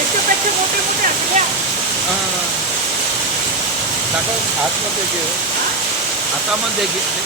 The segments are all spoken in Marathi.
याच्यापेक्षा मोठे मोठे असल्या दाखव आतमध्ये घे हातामध्ये घेतले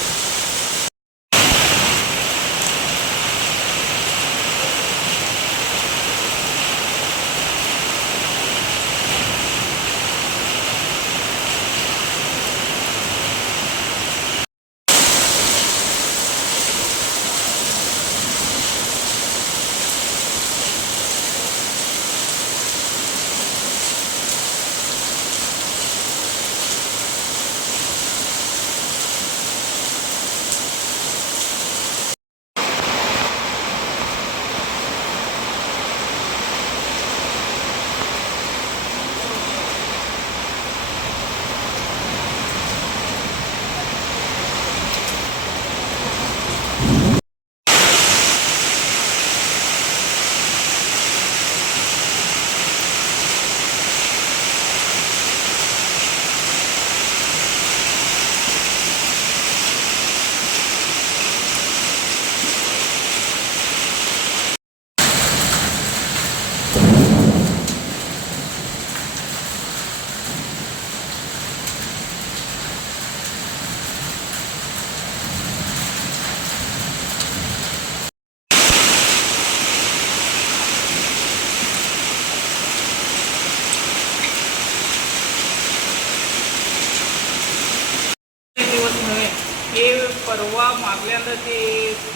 हे परवा मागल्यानं ते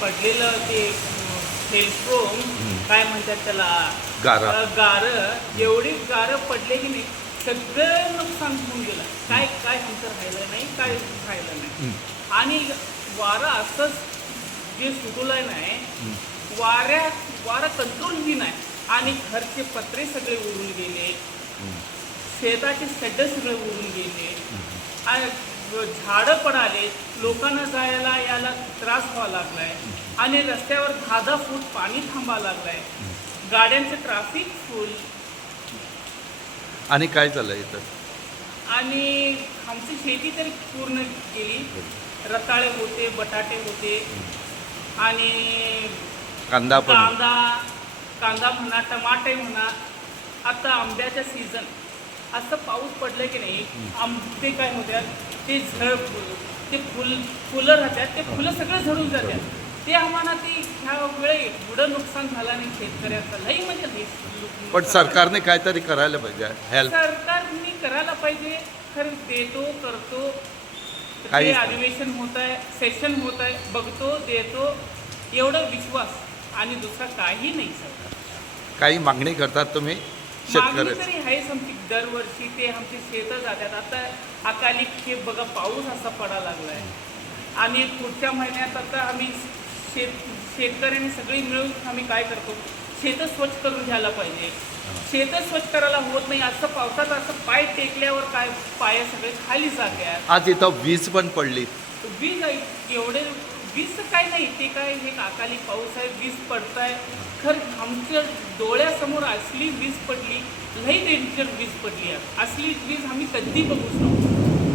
पडलेलं ते हेलस्ट्रोम काय म्हणतात त्याला गारं एवढी गारं पडले की नाही सगळं नुकसान होऊन गेलं. काय काय आमचं राहिलं नाही, काय राहिलं नाही. आणि वारा असंच जे सुटलं नाही, वारा कंट्रोल बी नाही आणि घरचे पत्रे सगळे उडून गेले, शेताचे सड्डे सगळे उडून गेले आणि झाडं पडाले, लोकांना जायला यायला त्रास व्हावा लागलाय आणि रस्त्यावर 10-10 फूट पाणी थांबावं लागलाय, गाड्यांचं ट्रॅफिक फुल. आणि काय झालं इथं? आणि आमची शेती तरी पूर्ण गेली. रताळे होते, बटाटे होते आणि कांदा म्हणा, टमाटे म्हणा. आता आंब्याच्या सीझन असं पाऊस पडलं की नाही, आंबे काय होत्यात ते फुलं राहतात, ते फुलं सगळं झडून जातात. ते आम्हाला ते ह्या वेळी एवढं नुकसान झालं नाही शेतकऱ्याचं लई म्हणजे लई. पण सरकारने काहीतरी करायला पाहिजे. हेल्प सरकारने करायला पाहिजे. खरं देतो करतो, काही अधिवेशन होत आहे, सेशन होत आहे, बघतो देतो एवढं विश्वास आणि दुसरा काही नाही. सरकार काही मागणी करतात तुम्ही मागणी शेतकरी? तरी आहेच आमची दरवर्षी. ते आमची शेतं जातात. आता अकाली हे बघा पाऊस असा पडायला लागलाय आणि पुढच्या महिन्यात आता आम्ही शेतकऱ्यांनी सगळी मिळून आम्ही काय करतो, शेतं स्वच्छ करून घ्यायला पाहिजे. शेतं स्वच्छ करायला होत नाही. असं पावसात असं पाय टेकल्यावर काय पाय सगळे खाली जातात. आज इथं वीज पण पडली. वीज एवढे वीज तर काय नाही, ते काय हे अकाली पाऊस आहे, वीज पडताय. खरं आमच्या डोळ्यासमोर असली वीज पडली, लई डेंजर वीज पडली आहे. असली वीज आम्ही कधी बघूच नव्हतो.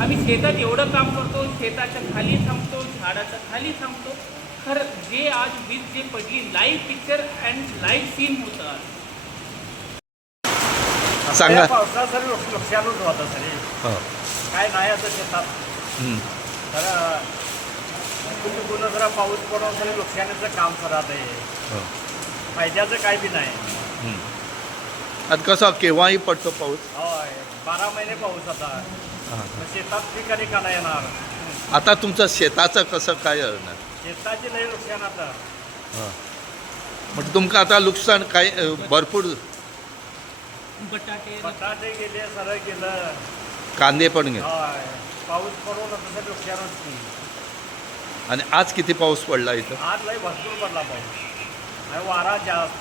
आम्ही शेतात एवढं काम करतो, शेताच्या खाली थांबतो, झाडाच्या खाली थांबतो. खरं जे आज वीज जे पडली, live picture and live scene होतं आज. सांगा. पावसाळा सर नुकसानच होतं सर. काय नाही आता शेतात तर कुठं जरा पाऊस पडून सर नुकसानीचं काम करत आहे. फायद्याचं काय बी नाही. आता कसं केव्हाही पडतो पाऊस. होय 12 महिने पाऊस आता. शेतात ठिकाणी का नाही येणार. आता तुमचं शेताचं कसं काय होणार? शेताची लई नुकसान आता. म्हणजे तुमचं आता नुकसान काय भरपूर. बटाटे गेले, सरळ गेलं, कांदे पण घे. होय पाऊस पडून तसं नुकसानच की. आणि आज किती पाऊस पडला इथं? आज लई भरपूर पडला पाऊस आणि वारा जास्त.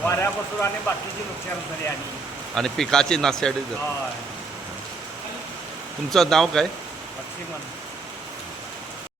वाऱ्यापासून आणि बाकीची नुकसान झाली आणि पिकाची नासाडी झाली. होय तुमचं नाव काय? लक्ष्मण.